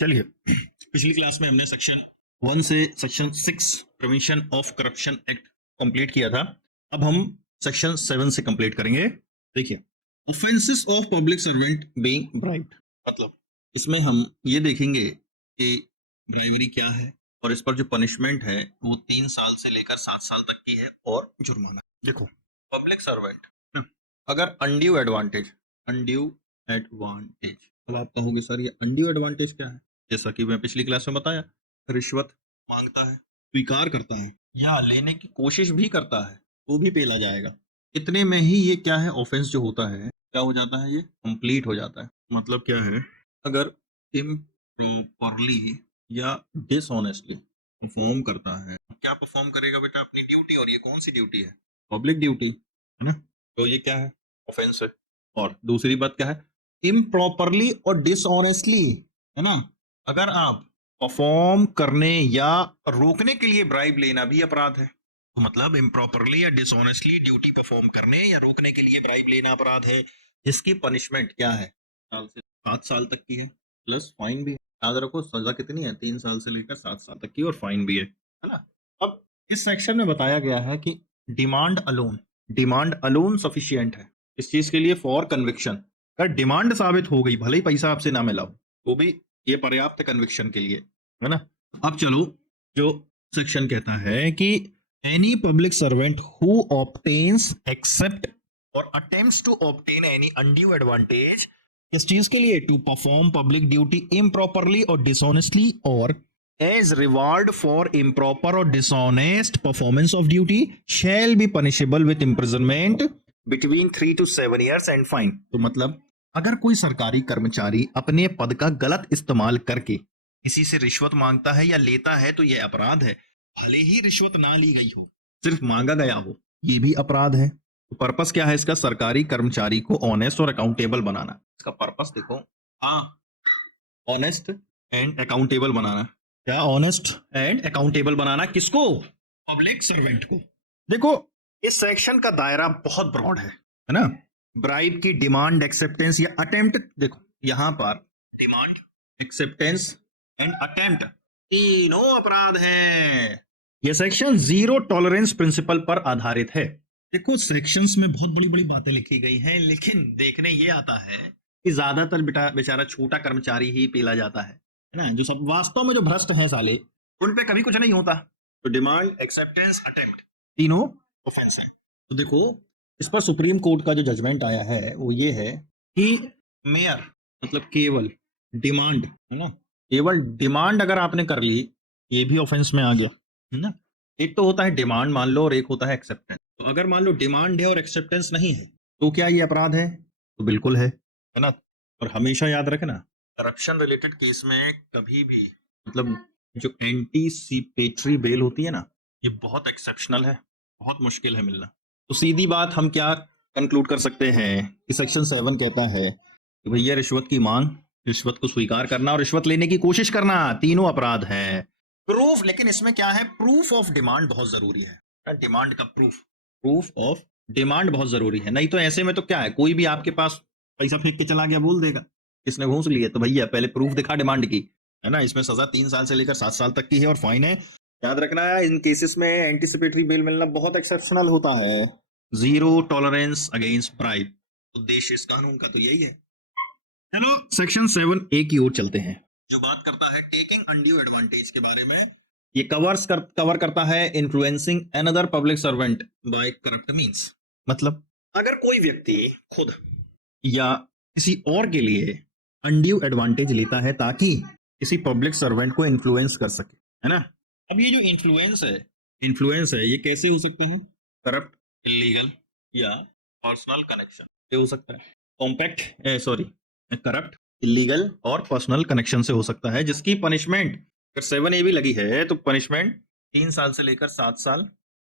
चलिए, पिछली क्लास में हमने सेक्शन 1 से section 6 prevention of corruption act complete किया था। अब हम सेक्शन 7 से कंप्लीट करेंगे। देखिए, offences of public servant being bribed, मतलब इसमें हम ये देखेंगे कि ब्राइवरी क्या है और इस पर जो पनिशमेंट है वो 3 साल से लेकर 7 साल तक की है और जुर्माना। देखो, पब्लिक सर्वेंट अगर अनड्यू एडवांटेज, अब आप कहोगे सर ये अनड्यू एडवांटेज क्या है? जैसा कि मैं पिछली क्लास में बताया, रिश्वत मांगता है, स्वीकार करता है या लेने की कोशिश भी करता है, वो भी पेला जाएगा। इतने में ही ये क्या है, ऑफेंस जो होता है क्या हो जाता है, ये कंप्लीट हो जाता है। मतलब क्या है, अगर इम्प्रॉपरली या डिसऑनेस्टली परफॉर्म करता है, क्या परफॉर्म करेगा बेटा? अपनी ड्यूटी। और ये कौन सी ड्यूटी है? पब्लिक ड्यूटी, है ना? तो ये क्या है? ऑफेंस है। और दूसरी बात क्या है? इम्प्रॉपरली और डिसऑनेस्टली, है ना? अगर आप परफॉर्म करने या रोकने के लिए ब्राइब लेना भी अपराध है। तो मतलब इम्प्रॉपरली या डिसऑनेस्टली ड्यूटी परफॉर्म करने या रोकने के लिए ब्राइब लेना अपराध है, जिसकी पनिशमेंट क्या है? साल से 7 साल तक की है, प्लस फाइन भी है। याद रखो, सजा कितनी है? 3 साल से लेकर 7 साल तक की, और फाइन भी है ना? अब इस सेक्शन में बताया गया है कि डिमांड अलोन सफिशिएंट है इस चीज के लिए फॉर कन्विक्शन। अगर डिमांड साबित हो गई, भले ही पैसा आपसे ना मिला हो, तो भी ये पर्याप्त है कन्विक्शन के लिए, है ना? अब चलो, जो सेक्शन कहता है कि any public servant who obtains accept और attempts to obtain any undue advantage, किस चीज के लिए? To perform public duty improperly और डिसऑनेस्टली, और as reward for improper or dishonest performance of duty shall be punishable with imprisonment between 3 to 7 years and fine। तो मतलब अगर कोई सरकारी कर्मचारी अपने पद का गलत इस्तेमाल करके किसी से रिश्वत मांगता है या लेता है, तो यह अपराध है। भले ही रिश्वत ना ली गई हो, सिर्फ मांगा गया हो, ये भी अपराध है। तो पर्पस क्या है इसका? सरकारी कर्मचारी को ऑनेस्ट और अकाउंटेबल बनाना। इसका पर्पस देखो, हाँ, ऑनेस्ट एंड अकाउंटेबल बनाना। क्या? ऑनेस्ट एंड अकाउंटेबल बनाना किसको? पब्लिक सर्वेंट को। देखो, इस सेक्शन का दायरा बहुत ब्रॉड है ना? ब्राइब की डिमांड, एक्सेप्टेंस या अटेम्प्ट, देखो यहां पर डिमांड, एक्सेप्टेंस एंड अटेम्प्ट तीनों अपराध हैं। यह सेक्शन जीरो टॉलरेंस प्रिंसिपल पर आधारित है। देखो, सेक्शंस में बहुत बड़ी बड़ी बातें लिखी गई हैं, लेकिन देखने ये आता है कि ज्यादातर बेचारा छोटा कर्मचारी ही पेला जाता है ना? जो सब वास्तव में जो भ्रष्ट हैं साले, उन पे कभी कुछ नहीं होता। तो डिमांड, एक्सेप्टेंस, अटेम्प्ट तीनों ऑफेंस है। तो देखो, इस पर सुप्रीम कोर्ट का जो जजमेंट आया है वो ये है कि मेयर, मतलब केवल डिमांड, है ना? केवल डिमांड अगर आपने कर ली, ये भी ऑफेंस में आ गया, है ना? एक तो होता है डिमांड, मान लो, और एक होता है एक्सेप्टेंस। तो अगर मान लो डिमांड है और एक्सेप्टेंस नहीं है, तो क्या ये अपराध है? तो बिल्कुल है ना? और हमेशा याद रखना, करप्शन रिलेटेड केस में कभी भी, मतलब जो एंटीसिपेटरी बेल होती है ना, ये बहुत एक्सेप्शनल है, बहुत मुश्किल है मिलना। तो सीधी बात हम क्या कंक्लूड कर सकते हैं कि सेक्शन 7 कहता है कि भैया रिश्वत की मांग, रिश्वत को स्वीकार करना और रिश्वत लेने की कोशिश करना तीनों अपराध हैं। प्रूफ, लेकिन इसमें क्या है, प्रूफ ऑफ डिमांड बहुत जरूरी है। डिमांड का प्रूफ ऑफ डिमांड बहुत जरूरी है। नहीं तो ऐसे में तो क्या है, कोई भी आपके पास पैसा फेंक के चला गया, बोल देगा किसने घूस लिए, तो भैया पहले प्रूफ दिखा डिमांड की, है ना? इसमें सजा 3 साल से लेकर 7 साल तक की है और फाइन है। याद रखना है, इन केसेस में एंटीसिपेटरी बेल मिलना बहुत एक्सेप्शनल होता है। जीरो टॉलरेंस अगेंस्ट ब्राइब, उद्देश्य इस कानून का तो यही है। चलो, सेक्शन 7A की ओर चलते हैं, जो बात करता है टेकिंग अनड्यू एडवांटेज के बारे में। ये कवर करता है influencing another public servant by corrupt means. मतलब अगर कोई व्यक्ति खुद या किसी और के लिए अनड्यू एडवांटेज लेता है ताकि किसी पब्लिक सर्वेंट को इन्फ्लुएंस कर सके, है ना? अब ये जो इन्फ्लुएंस है ये कैसे हो सकते हैं? करप्ट, इलीगल या पर्सनल कनेक्शन से हो सकता है। करप्ट, इलीगल और पर्सनल कनेक्शन से हो सकता है, जिसकी पनिशमेंट अगर 7A भी लगी है तो पनिशमेंट 3 साल से लेकर 7 साल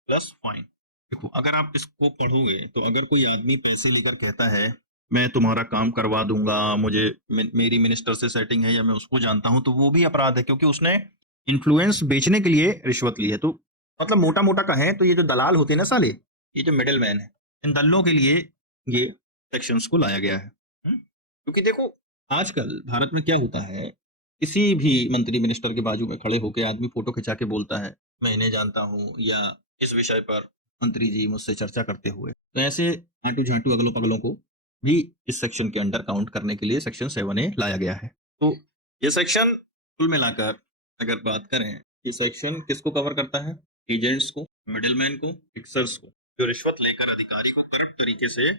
प्लस फाइन। देखो, अगर आप इसको पढ़ोगे तो अगर कोई आदमी पैसे लेकर कहता है मैं तुम्हारा काम करवा दूंगा, मुझे मेरी मिनिस्टर से सेटिंग है या मैं उसको जानता हूं, तो वो भी अपराध है, क्योंकि उसने इन्फ्लुएंस बेचने के लिए रिश्वत ली है। तो मतलब मोटा मोटा कहें तो ये जो दलाल होते हैं ना साले, ये जो मिडिल मैन है, इन दल्लों के लिए ये सेक्शंस को लाया गया है। क्योंकि देखो, आजकल भारत में क्या होता है किसी भी मंत्री मिनिस्टर के बाजू में खड़े होकर आदमी फोटो खिंचा के बोलता है मैं इन्हें जानता हूँ, या इस विषय पर मंत्री जी मुझसे चर्चा करते हुए, तो ऐसे आंटू झांटू अगलों पगलों को भी इस सेक्शन के अंडर काउंट करने के लिए सेक्शन 7A लाया गया है। तो ये सेक्शन कुल मिलाकर अगर बात करें, ये सेक्शन किसको कवर करता है? एजेंट्स को, मिडिलमैन को, फिक्सर्स को, जो रिश्वत लेकर अधिकारी को करप्ट तरीके से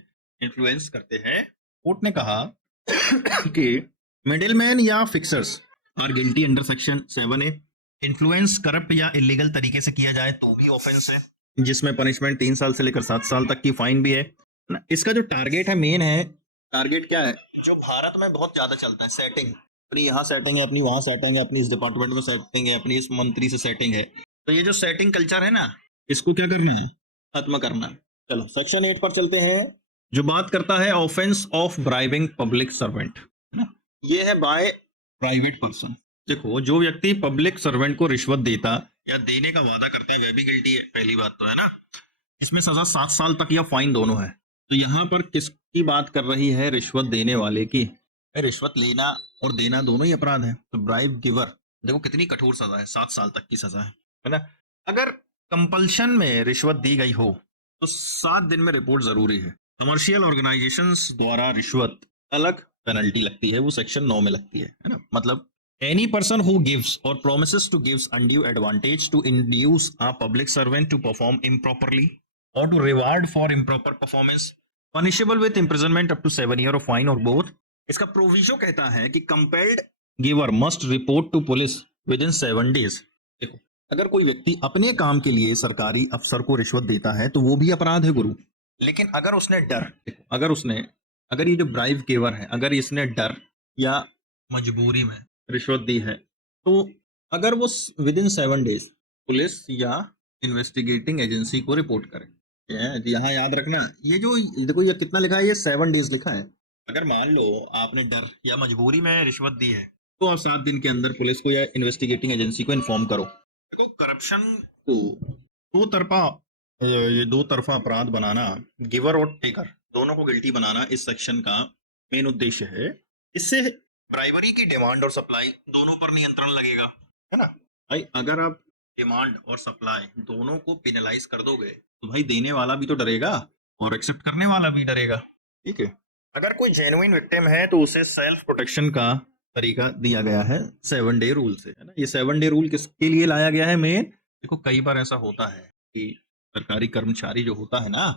इन्फ्लुएंस करते हैं। कोर्ट ने कहा कि मिडिलमैन या fixers are guilty under section 7A। Influence corrupt या इलीगल तरीके से किया जाए तो भी ऑफेंस है, जिसमें पनिशमेंट 3 साल से लेकर 7 साल तक की फाइन भी है ना। इसका जो टारगेट है, मेन है टारगेट क्या है, जो भारत में बहुत ज्यादा चलता है, सेटिंग। अपनी यहाँ सेटिंग है, अपनी वहां सेटिंग है, अपनी इस डिपार्टमेंट में सेटिंग है, अपनी इस मंत्री से सेटिंग है। तो ये जो सेटिंग कल्चर है ना, इसको क्या करना है? खत्म करना है। चलो सेक्शन 8 पर चलते हैं, जो बात करता है offence of bribing public servant. ये है बाय प्राइवेट पर्सन। देखो, जो व्यक्ति पब्लिक सर्वेंट को रिश्वत देता या देने का वादा करता है वह भी गिल्टी है, पहली बात तो है ना। इसमें सजा 7 साल तक या फाइन दोनों है। तो यहाँ पर किसकी बात कर रही है? रिश्वत देने वाले की। रिश्वत लेना और देना दोनों ही अपराध है। तो ब्राइब गिवर, देखो कितनी कठोर सजा है, 7 साल तक की सजा है ना। अगर कंपल्शन में रिश्वत दी गई हो तो 7 दिन में रिपोर्ट जरूरी है। कमर्शियल ऑर्गेनाइजेशंस द्वारा रिश्वत अलग पेनल्टी लगती है, वो सेक्शन 9 में लगती है ना। मतलब any person who gives or promises to gives undue advantage to induce a public servant to perform improperly or to reward for improper performance punishable with imprisonment up to 7 year or fine or both। इसका proviso कहता है कि compelled giver must report to police within 7 days। देखो, अगर कोई व्यक्ति अपने काम के लिए सरकारी अफसर को रिश्वत देता है तो वो भी अपराध है गुरु। लेकिन अगर उसने डर, अगर ये जो ब्राइब गिवर है, अगर इसने डर या मजबूरी में रिश्वत दी है, तो अगर वो विद इन 7 डेज पुलिस या इन्वेस्टिगेटिंग एजेंसी को रिपोर्ट करे। यहाँ याद रखना, ये जो देखो ये कितना लिखा है, ये 7 डेज लिखा है। अगर मान लो आपने डर या मजबूरी में रिश्वत दी है तो आप 7 दिन के अंदर पुलिस को या इन्वेस्टिगेटिंग एजेंसी को इन्फॉर्म करो। देखो, करप्शन को दो तरफा अपराध बनाना, गिवर और टेकर दोनों को गिल्टी बनाना इस सेक्शन का मेन उद्देश्य है। इससे ब्राइबरी की डिमांड और सप्लाई दोनों पर नियंत्रण लगेगा, है ना भाई। अगर आप डिमांड और सप्लाई दोनों को पेनलाइज कर दोगे तो भाई देने वाला भी तो डरेगा और एक्सेप्ट करने वाला भी डरेगा, ठीक है। अगर कोई जेन्युइन विक्टिम है तो उसे सेल्फ प्रोटेक्शन का तरीका दिया गया है 7 डे रूल से, है ना। ये 7 डे रूल किसके लिए लाया गया है? मेन देखो, कई बार ऐसा होता है कि सरकारी कर्मचारी जो होता है ना,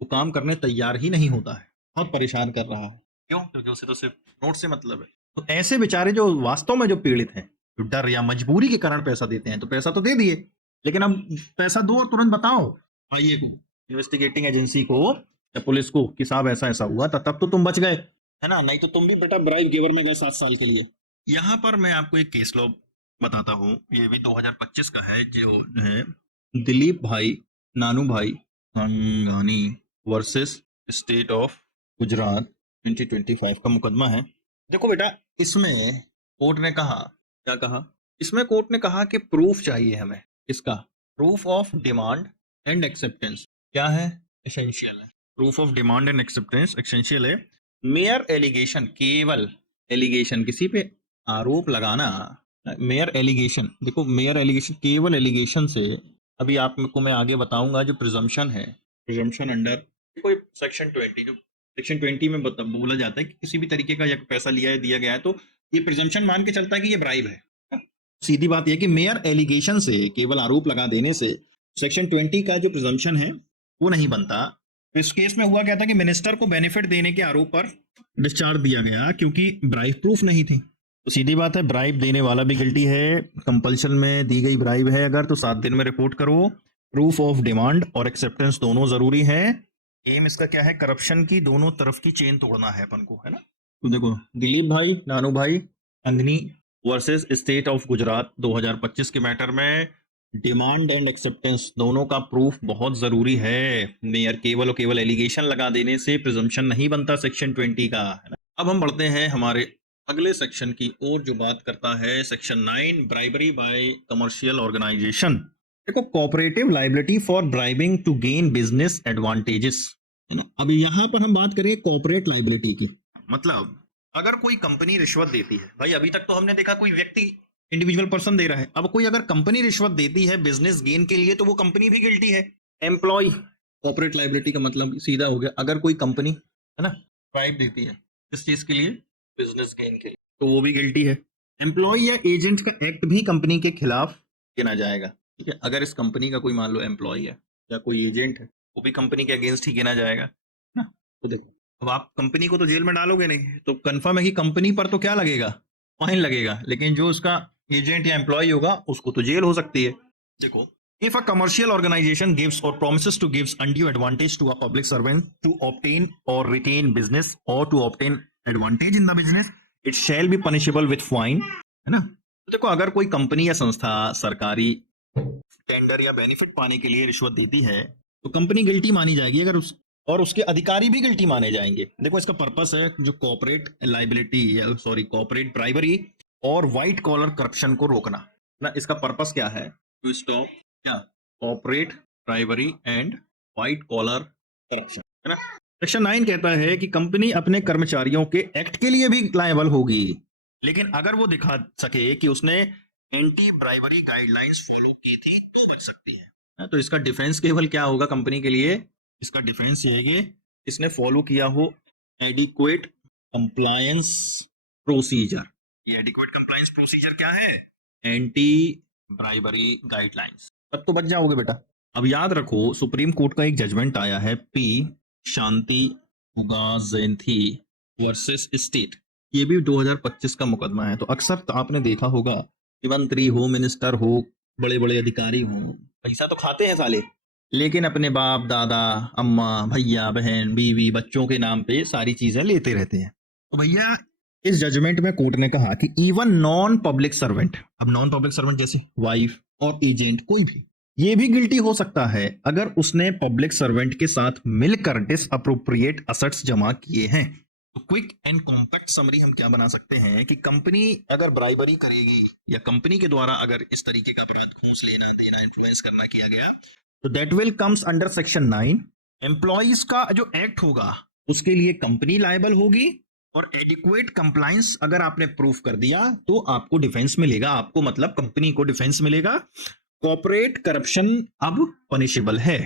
वो काम करने तैयार ही नहीं होता है, बहुत परेशान कर रहा है। क्यों? क्योंकि उसे तो सिर्फ नोट से मतलब है। तो ऐसे बेचारे जो वास्तव में जो पीड़ित हैं, जो डर या मजबूरी के कारण पैसा देते हैं, तो पैसा तो दे दिए, लेकिन अब पैसा दो और तुरंत बताओ आइए को इन्वेस्टिगेटिंग एजेंसी को या पुलिस को कि साहब ऐसा ऐसा हुआ था, तब तो तुम बच गए, है ना। नहीं तो तुम भी बेटा ब्राइब गिवर में गए 7 साल के लिए। यहाँ पर मैं आपको एक केस लॉ बताता हूँ, ये भी 2025 का है, जो है दिलीप भाई नानू भाई Sanghani versus state of Gujarat 2025 का मुकदमा है। देखो बेटा, इसमें कोर्ट ने कहा, क्या कहा? इसमें कोर्ट ने कहा कि प्रूफ चाहिए हमें। इसका proof of demand and acceptance क्या है? एसेंशियल है। Proof of demand and acceptance essential है। मेयर एलिगेशन, केवल एलिगेशन, किसी पे आरोप लगाना, मेयर एलिगेशन, देखो मेयर एलिगेशन, केवल एलिगेशन से, अभी आपको मैं आगे बताऊंगा जो प्रिजम्पशन है, प्रिजम्पशन अंडर कोई सेक्शन 20, जो सेक्शन 20 में बोला जाता है कि किसी भी तरीके का या पैसा लिया है, दिया गया है, तो ये प्रिजम्पशन मान के चलता है कि ये ब्राइब है। सीधी बात यह कि मेयर एलिगेशन से, केवल आरोप लगा देने से सेक्शन 20 का जो प्रिजम्पशन है वो नहीं बनता। तो इस केस में हुआ क्या था कि मिनिस्टर को बेनिफिट देने के आरोप पर डिस्चार्ज दिया गया क्योंकि ब्राइब प्रूफ नहीं थी। तो सीधी बात है, ब्राइब देने वाला भी गिल्टी है। कंपल्शन में दी गई ब्राइब है अगर, तो 7 दिन में रिपोर्ट करो। प्रूफ ऑफ डिमांड और एक्सेप्टेंस दोनों जरूरी है। एम इसका क्या है? करप्शन की दोनों तरफ की चेन तोड़ना है अपन को, है ना। तो देखो, दिलीप भाई नानू भाई अंगनी वर्सेस स्टेट ऑफ गुजरात 2025 के मैटर में डिमांड एंड एक्सेप्टेंस दोनों का प्रूफ बहुत जरूरी है। मेयर केवल और केवल एलिगेशन लगा देने से प्रिजम्पशन नहीं बनता सेक्शन 20 का, है ना। अब हम बढ़ते हैं हमारे अगले सेक्शन की ओर, जो बात करता है section 9, bribery by commercial organisation. देखो, cooperative liability for bribing to gain business advantages, है ना। अब यहाँ पर हम बात करें कॉर्पोरेट लायबिलिटी की। मतलब अगर कोई कंपनी रिश्वत देती है, भाई अभी तक तो हमने देखा कोई व्यक्ति इंडिविजुअल पर्सन दे रहा है, अब कोई अगर कंपनी रिश्वत देती है बिजनेस गेन के लिए तो वो कंपनी भी गिल्टी है। एम्प्लॉय कॉर्पोरेट लाइबिलिटी का मतलब सीधा हो गया, अगर कोई कंपनी है ना ब्राइब देती है किस चीज के लिए, बिजनेस गेन के लिए, तो वो भी गिल्टी है। एम्प्लॉय या एजेंट का एक्ट भी कंपनी के खिलाफ गिना जाएगा। ठीक है, अगर इस कंपनी का कोई मान लो एम्प्लॉय है या कोई एजेंट है, वो भी कंपनी के अगेंस्ट ही गिना जाएगा ना। तो देखो, अब आप कंपनी को तो जेल में डालोगे नहीं, तो कंफर्म है कि कंपनी पर तो क्या लगेगा, फाइन लगेगा, लेकिन जो उसका एजेंट या एम्प्लॉय होगा उसको तो जेल हो सकती है। देखो, if a commercial organization gives or promises to gives undue advantage to a public servant to obtain or retain business or to obtain advantage in the business, it shall be punishable with fine, है ना। तो देखो, अगर कोई company या संस्था सरकारी tender या बेनिफिट पाने के लिए रिश्वत देती है तो कंपनी गिल्टी मानी जाएगी, अगर उस और उसके अधिकारी भी गिल्टी माने जाएंगे। देखो, इसका पर्पस है जो कॉर्पोरेट लाइबिलिटी या सॉरी कॉर्पोरेट ब्राइबरी और व्हाइट कॉलर करप्शन को रोकना ना। इसका पर्पस क्या है, टू स्टॉप क्या, corporate bribery and white collar corruption, है ना। सेक्शन 9 कहता है कि कंपनी अपने कर्मचारियों के एक्ट के लिए भी लायबल होगी, लेकिन अगर वो दिखा सके कि उसने एंटी ब्राइबरी गाइडलाइंस फॉलो की थी तो बच सकती है। तो इसका डिफेंस केवल क्या होगा कंपनी के लिए, इसका डिफेंस ये है कि इसने फॉलो किया हो एडिक्वेट कंप्लायंस प्रोसीजर। ये एडिक्वेट कंप्लायंस प्रोसीजर क्या है, एंटी ब्राइबरी गाइडलाइंस, तब तो बच जाओगे बेटा। अब याद रखो, सुप्रीम कोर्ट का एक जजमेंट आया है पी शांति उगाजेंथी वर्सेस स्टेट, ये भी 2025 का मुकदमा है। तो अक्सर तो आपने देखा होगा कि मंत्री हो, मिनिस्टर हो, बड़े बड़े अधिकारी हो, पैसा तो खाते हैं साले, लेकिन अपने बाप दादा अम्मा भैया बहन बीवी बच्चों के नाम पे सारी चीजें लेते रहते हैं। तो भैया, इस जजमेंट में कोर्ट ने कहा कि इवन नॉन पब्लिक सर्वेंट, अब नॉन पब्लिक सर्वेंट जैसे वाइफ और एजेंट कोई भी, ये भी गिल्टी हो सकता है अगर उसने पब्लिक सर्वेंट के साथ मिलकर डिसअप्रोप्रिएट असेट्स जमा किए हैं। तो क्विक एंड कॉम्पैक्ट समरी हम क्या बना सकते हैं कि कंपनी अगर ब्राइबरी करेगी या कंपनी के द्वारा अगर इस तरीके का अपराध, घूस लेना देना इन्फ्लुएंस करना किया गया, तो that will comes under section 9। Employees का जो एक्ट होगा उसके लिए कंपनी लायबल होगी, और एडिक्वेट कंप्लायंस अगर आपने प्रूफ कर दिया तो आपको डिफेंस मिलेगा, आपको मतलब कंपनी को डिफेंस मिलेगा। कॉर्पोरेट करप्शन अब पनिशेबल है।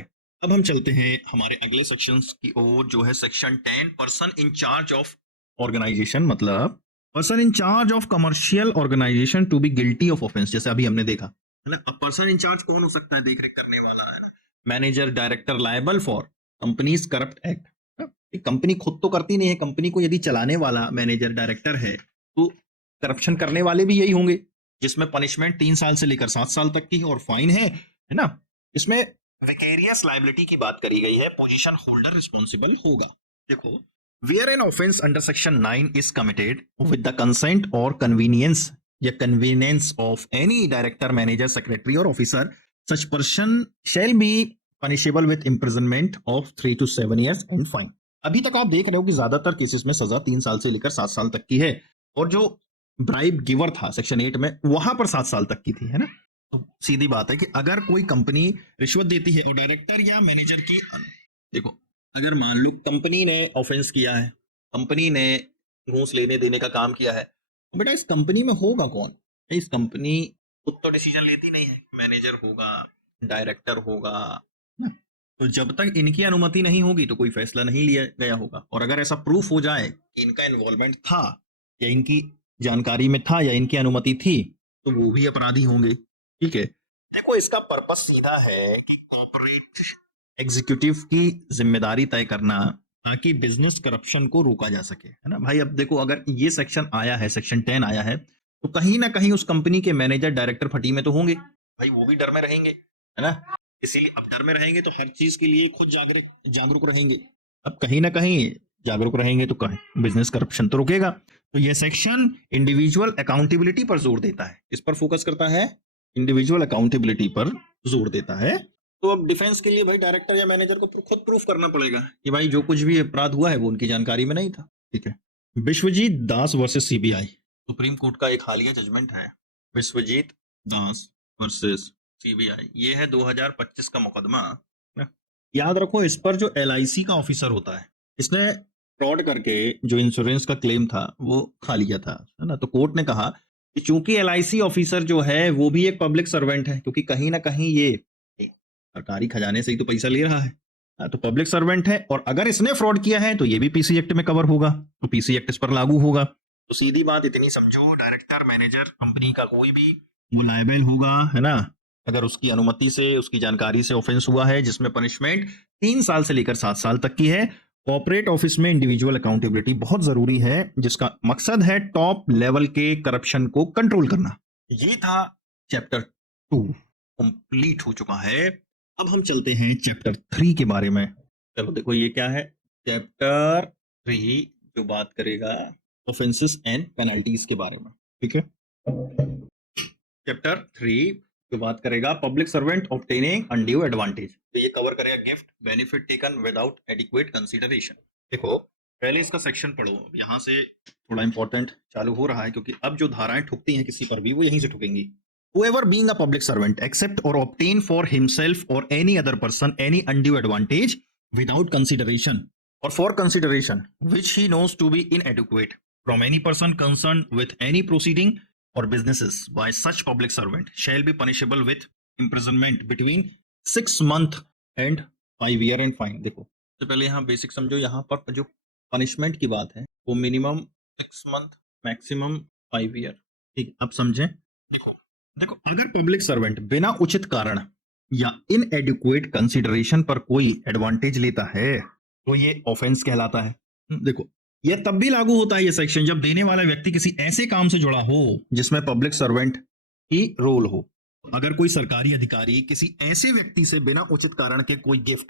अब हम चलते हैं हमारे अगले सेक्शंस की ओर, जो है section 10, person in charge of organisation, मतलब person in charge of commercial organisation to be guilty of offence. जैसे अभी हमने देखा, मतलब अब पर्सन इन चार्ज कौन हो सकता है, देख रेख करने वाला, है ना, manager director liable for companies corrupt act. Company खुद तो करती नहीं है, कंपनी को यदि चलाने वाला मैनेजर डायरेक्टर है तो करप्शन करने वाले भी यही होंगे, जिसमें पनिशमेंट 3 साल से लेकर 7 साल तक की है और फाइन है ना। इसमें विकेरियस लायबिलिटी की बात करी गई है, पोजीशन होल्डर रिस्पॉन्सिबल होगा। देखो, where an offence under section 9 is committed with the consent और कन्वीनियंस या convenience of any director manager secretary और officer, such person shall be punishable with imprisonment of 3 to 7 years and fine. अभी तक आप देख रहे हो कि ज्यादातर केसेस में सजा 3 साल से लेकर 7 साल तक की है, और जो ब्राइब गिवर था सेक्शन 8 में वहां पर 7 साल तक की थी, है ना। तो सीधी बात है कि अगर कोई कंपनी रिश्वत देती है और डायरेक्टर या मैनेजर की, देखो अगर मान लो कंपनी ने ऑफेंस किया है, कंपनी ने घूस लेने देने का काम किया है, तो बेटा इस कंपनी में होगा कौन, इस कंपनी खुद तो डिसीजन लेती नहीं है, मैनेजर होगा, डायरेक्टर होगा ना। तो जब तक इनकी अनुमति नहीं होगी तो कोई फैसला नहीं लिया गया होगा, और अगर ऐसा प्रूफ हो जाए कि इनका इन्वॉल्वमेंट था या इनकी जानकारी में था या इनकी अनुमति थी, तो वो भी अपराधी होंगे। ठीक है, देखो इसका पर्पस सीधा है कि कॉर्पोरेट एग्जीक्यूटिव की जिम्मेदारी तय करना ताकि बिजनेस करप्शन को रोका जा सके, है ना भाई। अब देखो, अगर ये सेक्शन आया है, सेक्शन 10 आया है, तो कहीं ना कहीं उस कंपनी के मैनेजर डायरेक्टर फटी में तो होंगे भाई, वो भी डर में रहेंगे, है ना। इसीलिए अब डर में रहेंगे तो हर चीज के लिए खुद जागरूक रहेंगे। अब कहीं ना कहीं जागरूक रहेंगे तो कहीं बिजनेस करप्शन तो रुकेगा। तो यह सेक्शन इंडिविजुअल अकाउंटेबिलिटी पर जोर देता है, इस पर फोकस करता है, इंडिविजुअल अकाउंटेबिलिटी पर जोर देता है। तो अब डिफेंस के लिए भाई डायरेक्टर या मैनेजर को खुद प्रूफ करना पड़ेगा कि भाई जो कुछ भी अपराध हुआ है वो उनकी जानकारी में नहीं था। ठीक है, विश्वजीत दास वर्सेस सीबीआई, सुप्रीम कोर्ट का एक हालिया जजमेंट है, विश्वजीत दास वर्सेस सीबीआई, ये है 2025 का मुकदमा ना। याद रखो, इस पर जो LIC का ऑफिसर होता है, इसने फ्रॉड करके जो इंश्योरेंस का क्लेम था वो खा लिया था, है ना। तो कोर्ट ने कहा कि चूंकि एलआईसी ऑफिसर जो है वो भी एक पब्लिक सर्वेंट है, क्योंकि कहीं ना कहीं ये सरकारी खजाने से ही तो पैसा ले रहा है। तो पब्लिक सर्वेंट है, और अगर इसने फ्रॉड किया है तो ये भी पीसी एक्ट में कवर होगा, तो पीसी एक्ट इस पर लागू होगा। तो सीधी बात इतनी समझो, डायरेक्टर मैनेजर कंपनी का कोई भी वो लायबल होगा, है ना, अगर उसकी अनुमति से, उसकी जानकारी से ऑफेंस हुआ है, जिसमें पनिशमेंट 3 साल से लेकर 7 साल तक की है। कॉर्पोरेट ऑफिस में इंडिविजुअल अकाउंटेबिलिटी बहुत जरूरी है, जिसका मकसद है टॉप लेवल के करप्शन को कंट्रोल करना। ये था चैप्टर 2, कंप्लीट हो चुका है। अब हम चलते हैं चैप्टर 3 के बारे में। चलो देखो ये क्या है, चैप्टर 3 जो बात करेगा ऑफेंसेस एंड पेनल्टीज के बारे में, ठीक है। चैप्टर 3 जो बात करेगा public servant obtaining undue advantage, तो ये कवर करेगा gift benefit taken without adequate consideration. देखो पहले इसका सेक्शन पढ़ो, यहाँ से थोड़ा इंपॉर्टेंट चालू हो रहा है, क्योंकि अब जो धाराएं ठुकती हैं किसी पर भी वो यहीं से ठुकेंगी। Whoever being a public servant accept or obtain for himself or any other person any undue advantage without consideration or for consideration which he knows to be inadequate from any person concerned with any proceeding or businesses by such public servant shall be punishable with imprisonment between 6 month and 5 year and fine। देखो तो पहले यहाँ basic समझो, यहाँ पर जो punishment की बात है वो मिनिमम 6 मंथ, मैक्सिमम 5 ईयर, ठीक। अब समझें, देखो देखो अगर पब्लिक सर्वेंट बिना उचित कारण या इनएडिक्वेट कंसीडरेशन पर कोई एडवांटेज लेता है तो ये ऑफेंस कहलाता है। देखो यह तब भी लागू होता है ये सेक्शन जब देने वाला व्यक्ति किसी ऐसे काम से जुड़ा हो जिसमें पब्लिक सर्वेंट की रोल हो। अगर कोई सरकारी अधिकारी किसी ऐसे व्यक्ति से बिना उचित कारण के कोई gift,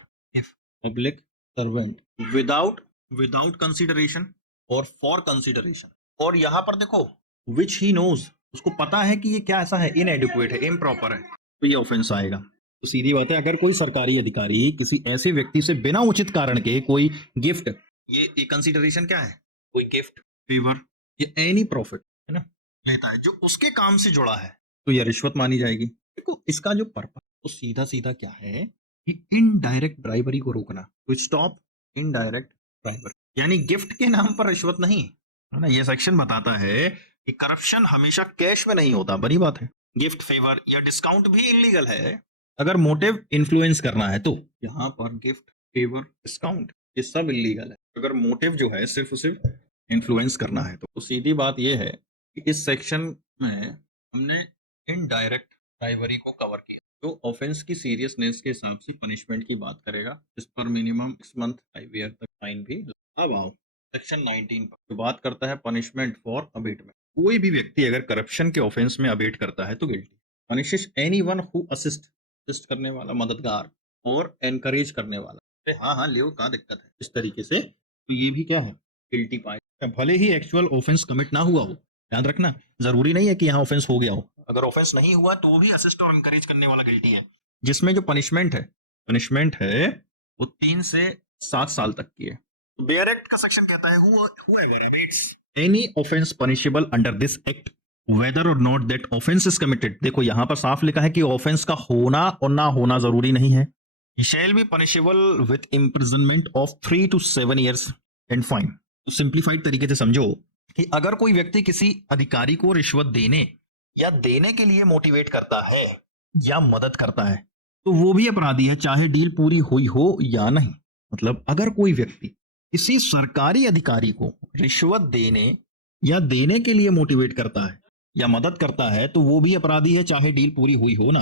public servant without without consideration और फॉर कंसीडरेशन, और यहां पर देखो विच ही नोज, उसको पता है कि ये क्या ऐसा है, इनएडिक्वेट है, इम्प्रॉपर है, तो ये ऑफेंस आएगा। तो सीधी बात है, अगर कोई सरकारी अधिकारी किसी ऐसे व्यक्ति से बिना उचित कारण के कोई गिफ्ट, ये कंसीडरेशन क्या है, कोई गिफ्ट, फेवर या एनी प्रॉफिट, है ना, लेता है जो उसके काम से जुड़ा है, तो यह रिश्वत मानी जाएगी। देखो इसका जो पर्पस तो सीधा सीधा क्या है कि इनडायरेक्ट ड्राइवरी को रोकना, तो स्टॉप इनडायरेक्ट ड्राइवर, यानी गिफ्ट के नाम पर रिश्वत नहीं, है ना। ये सेक्शन बताता है कि करप्शन हमेशा कैश में नहीं होता, बड़ी बात है। गिफ्ट, फेवर या डिस्काउंट भी इलीगल है अगर मोटिव इन्फ्लुएंस करना है, तो यहाँ पर गिफ्ट, फेवर, डिस्काउंट ये सब इलीगल है अगर मोटिव जो है सिर्फ इन्फ्लुएंस करना है। तो सीधी बात यह है कि इस सेक्शन में हमने इनडायरेक्ट ड्राइवरी को कवर किया, जो ऑफेंस की सीरियसनेस के हिसाब से पनिशमेंट की बात करेगा, इस पर मिनिमम 6 मंथ 5 ईयर तक फाइन भी। अब आओ सेक्शन 19 पर, जो बात करता है पनिशमेंट फॉर अबेटमेंट। कोई भी व्यक्ति अगर करप्शन के ऑफेंस में अबेट करता है तो guilty. Punishes anyone who assist करने वाला, मददगार और एनकरेज करने वाला, हाँ हाँ लियो क्या दिक्कत है, इस तरीके से, तो ये भी क्या है, गिल्टी पाए, भले ही एक्चुअल ऑफेंस कमिट ना हुआ हो। याद रखना जरूरी नहीं है कि यहाँ ऑफेंस हो गया हो, अगर ऑफेंस नहीं हुआ तो भी असिस्ट और एनकरेज करने वाला गिल्टी है। जिसमें जो पनिशमेंट है वो 3 से 7 साल तक की है। बेयर एक्ट का सेक्शन कहता है whoever abates any offense punishable under this act whether or not that offense is committed। देखो यहां पर साफ लिखा है कि ऑफेंस का होना और ना होना जरूरी नहीं है। He shall be punishable with imprisonment of 3 to 7 years and fine। तो सिंप्लीफाइड तरीके से समझो कि अगर कोई व्यक्ति किसी अधिकारी को रिश्वत देने या देने के लिए मोटिवेट करता है या मदद करता है तो वो भी अपराधी है, चाहे डील पूरी हुई हो या नहीं। मतलब अगर कोई व्यक्ति किसी सरकारी अधिकारी को रिश्वत देने या देने के लिए मोटिवेट करता है या मदद करता है तो वो भी अपराधी है, चाहे डील पूरी हुई हो ना।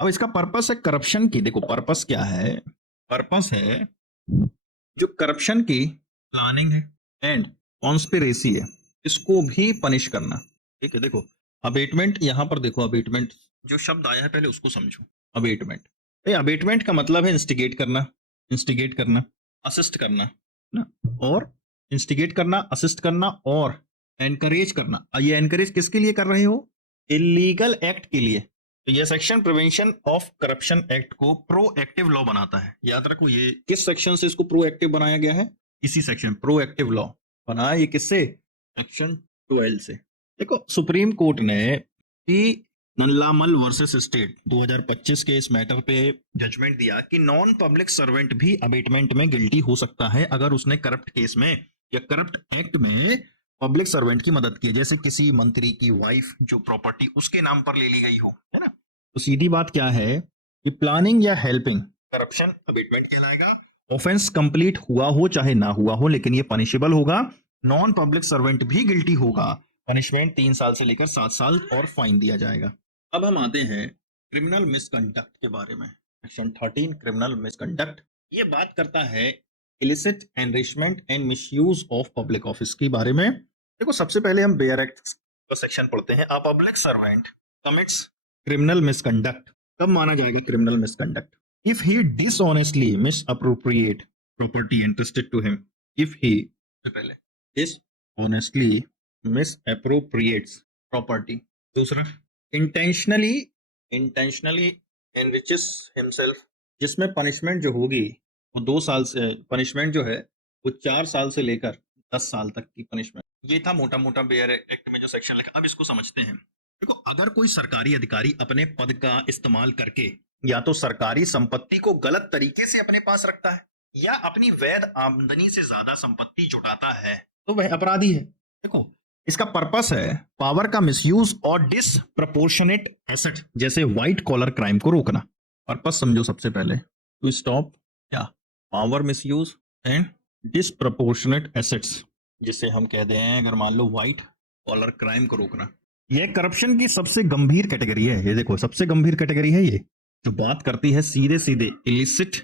अब इसका पर्पस है करप्शन की, देखो पर्पस क्या है, पर्पस है जो करप्शन की प्लानिंग है एंड कॉन्स्पिरेसी है, इसको भी पनिश करना, ठीक है। देखो अबेटमेंट, यहां पर देखो अबेटमेंट जो शब्द आया है पहले उसको समझो। अबेटमेंट, अबेटमेंट का मतलब है इंस्टिगेट करना, असिस्ट करना ना, और इंस्टिगेट करना, असिस्ट करना और एनकरेज करना। ये एनकरेज किसके लिए कर रहे हो, इलीगल एक्ट के लिए। तो ये section prevention of corruption act को प्रोएक्टिव लॉ बनाता है। याद रखो ये किस सेक्शन से इसको प्रोएक्टिव बनाया गया है, इसी सेक्शन प्रोएक्टिव लॉ बनाया, ये किससे, सेक्शन 12 से। देखो सुप्रीम कोर्ट ने नल्लामल वर्सेस स्टेट 2025 के इस मैटर पे जजमेंट दिया कि नॉन पब्लिक सर्वेंट भी अबेटमेंट में गिल्टी हो सकता है अगर उसने करप्ट केस में या करप्ट एक्ट में पब्लिक सर्वेंट की मदद की है, जैसे किसी मंत्री की वाइफ जो प्रॉपर्टी उसके नाम पर ले ली गई हो, है ना, तो सीधी बात क्या है कि प्लानिंग या हेल्पिंग करप्शन अबेटमेंट कहलाएगा। ऑफेंस कंप्लीट हुआ हो चाहे ना हुआ हो, लेकिन ये पनिशेबल होगा। नॉन पब्लिक सर्वेंट भी गिल्टी होगा, पनिशमेंट 3 साल से लेकर 7 साल और फाइन दिया जाएगा। अब हम आते हैं क्रिमिनल मिसकंडक्ट के बारे में। सेक्शन 13 क्रिमिनल मिसकंडक्ट ये बात करता है illicit enrichment and misuse of public office के बारे में। देखो, सबसे पहले हम बेयर एक्ट का सेक्शन पढ़ते हैं। A public servant commits criminal misconduct, कब माना जाएगा criminal misconduct? If he dishonestly misappropriate property entrusted to him. If he पहले डिसऑनेस्टली मिसअप्रोप्रिएट्स प्रॉपर्टी। दूसरा, इंटेंशनली एनरिचेस हिमसेल्फ, जिसमें पनिशमेंट जो होगी वो 2 साल से, पनिशमेंट जो है वो 4 साल से लेकर 10 साल तक की पनिशमेंट। ये था मोटा मोटा बेयर एक्ट में जो सेक्शन लिखा। अब इसको समझते हैं। देखो, अगर कोई सरकारी अधिकारी अपने पद का इस्तेमाल करके या तो सरकारी संपत्ति को गलत तरीके से अपने पास रखता है या अपनी वैध आमदनी से ज्यादा संपत्ति जुटाता है तो वह अपराधी है। देखो, इसका पर्पस है पावर का मिसयूज और डिसप्रपोर्शनेट एसेट जैसे व्हाइट कॉलर क्राइम को रोकना। पर्पस समझो सबसे पहले, टू स्टॉप क्या, power misuse and disproportionate assets, जिसे हम कहते हैं अगर मान लो व्हाइट कॉलर क्राइम को रोकना। यह करप्शन की सबसे गंभीर कैटेगरी है। ये देखो, सबसे गंभीर कैटेगरी है ये, जो बात करती है सीधे सीधे इलिसिट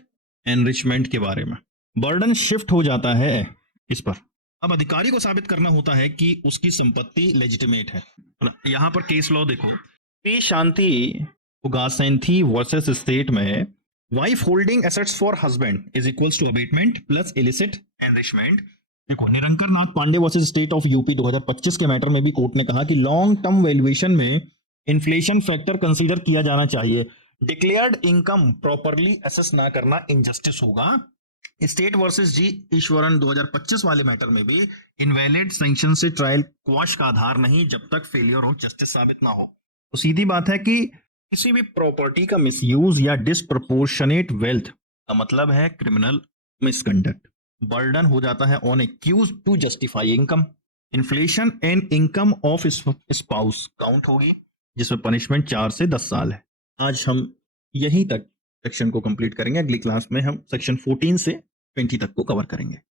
एनरिचमेंट के बारे में। बर्डन शिफ्ट हो जाता है इस पर। अब अधिकारी को साबित करना होता है कि उसकी संपत्ति लेजिटिमेट है ना। यहां पर केस लॉ देखो, P Shanthi Ugasenthi versus state में wife holding assets for husband is equals to abetment plus illicit enrichment. देखो, Nirankar Nath Pandey versus state of UP 2025 के मैटर में भी कोर्ट ने कहा कि लॉन्ग टर्म वैल्यूएशन में इन्फ्लेशन फैक्टर कंसीडर किया जाना चाहिए। डिक्लेयर्ड इनकम प्रॉपरली असेस ना करना इनजस्टिस होगा। स्टेट वर्सेस जी ईश्वरन 2025 वाले मैटर में भी इनवैलिड सैंक्शन से ट्रायल क्वाश का आधार नहीं जब तक फेलियर ऑफ जस्टिस साबित ना हो। तो सीधी बात है कि किसी भी प्रॉपर्टी का मिसयूज या डिसप्रपोर्शनेट वेल्थ का मतलब है क्रिमिनल मिसकंडक्ट। बर्डन हो जाता है on accused to justify income. Inflation and income of spouse count होगी, जिसमें पनिशमेंट 4 से 10 साल है। आज हम यहीं तक सेक्शन को कंप्लीट करेंगे। अगली क्लास में हम सेक्शन 14 से 20 तक को कवर करेंगे।